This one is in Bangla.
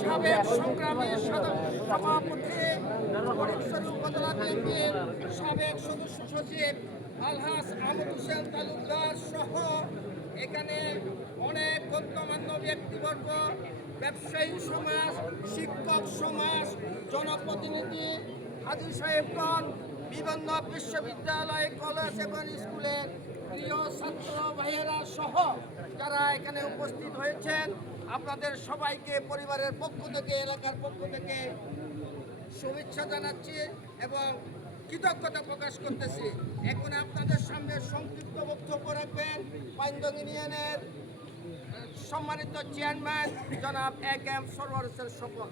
সাবেক সংগ্রামী সভাপতি উপজেলা বিএনপির সাবেক সদস্য সচিব আলহাজ আহমদ হোসেন তালুকদার সহ এখানে অনেক গণ্যমান্য ব্যক্তিবর্গ, ব্যবসায়ী সমাজ, শিক্ষক সমাজ, জনপ্রতিনিধি, হাজী সাহেবগণ, বিভিন্ন বিশ্ববিদ্যালয়, কলেজ এবং স্কুলের প্রিয় ছাত্র ভাইয়েরা সহ যারা এখানে উপস্থিত হয়েছেন, আপনাদের সবাইকে পরিবারের পক্ষ থেকে, এলাকার পক্ষ থেকে শুভেচ্ছা জানাচ্ছি এবং কৃতজ্ঞতা প্রকাশ করতেছি। এখন আপনাদের সামনে সংক্ষিপ্ত বক্তব্য রাখবেন পাইন্দং ইউনিয়নের সম্মানিত চেয়ারম্যান জনাব এ.কে.এম. সরওয়ার হোসেন স্বপন।